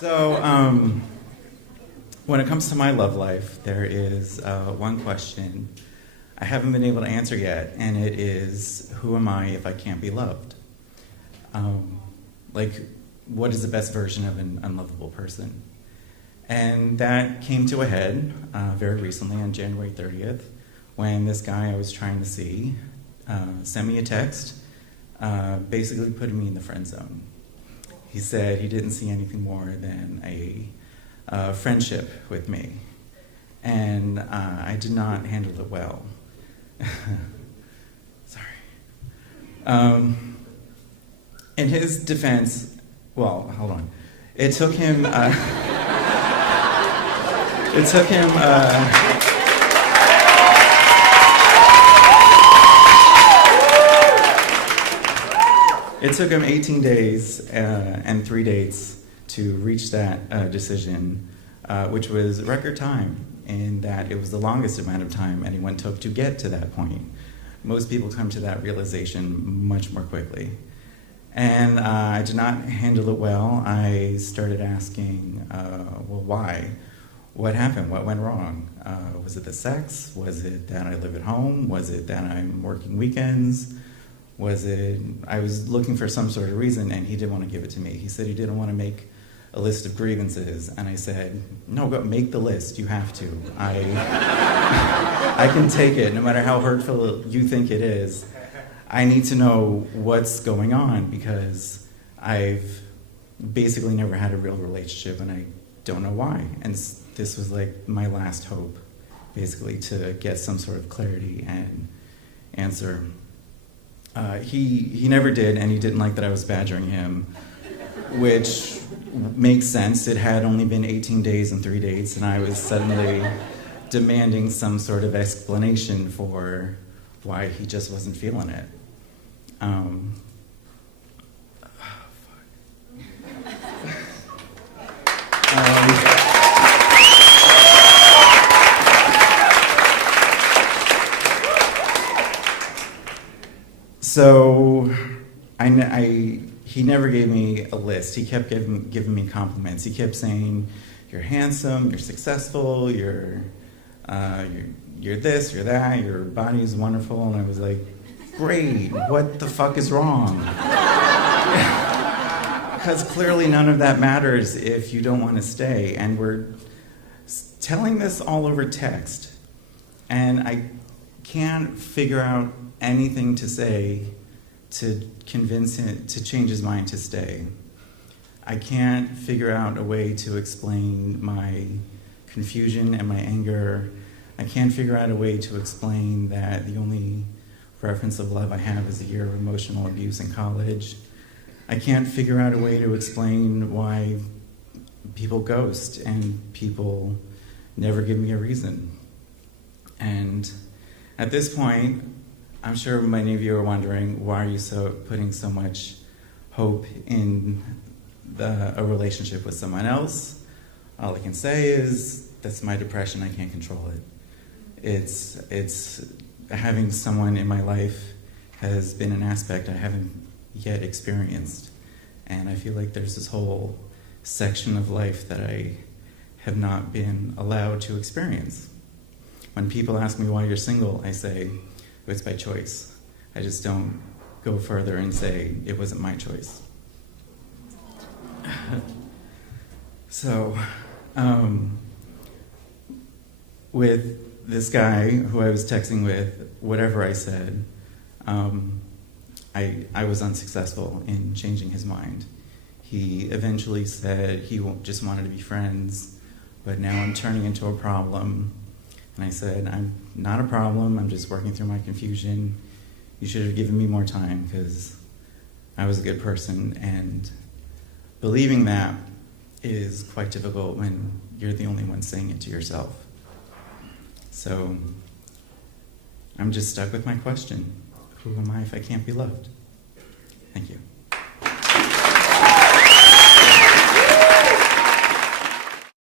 So, when it comes to my love life, there is one question I haven't been able to answer yet, and it is, who am I if I can't be loved? What is the best version of an unlovable person? And that came to a head very recently on January 30th, when this guy I was trying to see sent me a text, basically putting me in the friend zone. He said he didn't see anything more than a friendship with me, and I did not handle it well. Sorry. In his defense, well, hold on. It took him. It took him 18 days and 3 dates to reach that decision, which was record time, in that it was the longest amount of time anyone took to get to that point. Most people come to that realization much more quickly. And I did not handle it well. I started asking, well, why? What happened? What went wrong? Was it the sex? Was it that I live at home? Was it that I'm working weekends? I was looking for some sort of reason, and he didn't want to give it to me. He said he didn't want to make a list of grievances, and I said, no, go make the list. You have to. I can take it, no matter how hurtful you think it is. I need to know what's going on, because I've basically never had a real relationship, and I don't know why. And this was like my last hope, basically, to get some sort of clarity and answer. He never did, and he didn't like that I was badgering him, which makes sense. It had only been 18 days and 3 dates, and I was suddenly demanding some sort of explanation for why he just wasn't feeling it. So he never gave me a list. He kept giving me compliments. He kept saying, "You're handsome. You're successful. You're this. You're that. Your body is wonderful." And I was like, "Great. What the fuck is wrong?" Because clearly none of that matters if you don't want to stay. And we're telling this all over text, and I can't figure out anything to say to convince him to change his mind to stay. I can't figure out a way to explain my confusion and my anger. I can't figure out a way to explain that the only reference of love I have is a year of emotional abuse in college. I can't figure out a way to explain why people ghost and people never give me a reason. And at this point, I'm sure many of you are wondering, why are you putting so much hope in a relationship with someone else? All I can say is, that's my depression, I can't control it. It's having someone in my life has been an aspect I haven't yet experienced. And I feel like there's this whole section of life that I have not been allowed to experience. When people ask me why you're single, I say, it's by choice. I just don't go further and say, it wasn't my choice. So, with this guy who I was texting with, whatever I said, I was unsuccessful in changing his mind. He eventually said he just wanted to be friends, but now I'm turning into a problem. And I said, I'm not a problem, I'm just working through my confusion. You should have given me more time, because I was a good person. And believing that is quite difficult when you're the only one saying it to yourself. So I'm just stuck with my question. Who am I if I can't be loved? Thank you.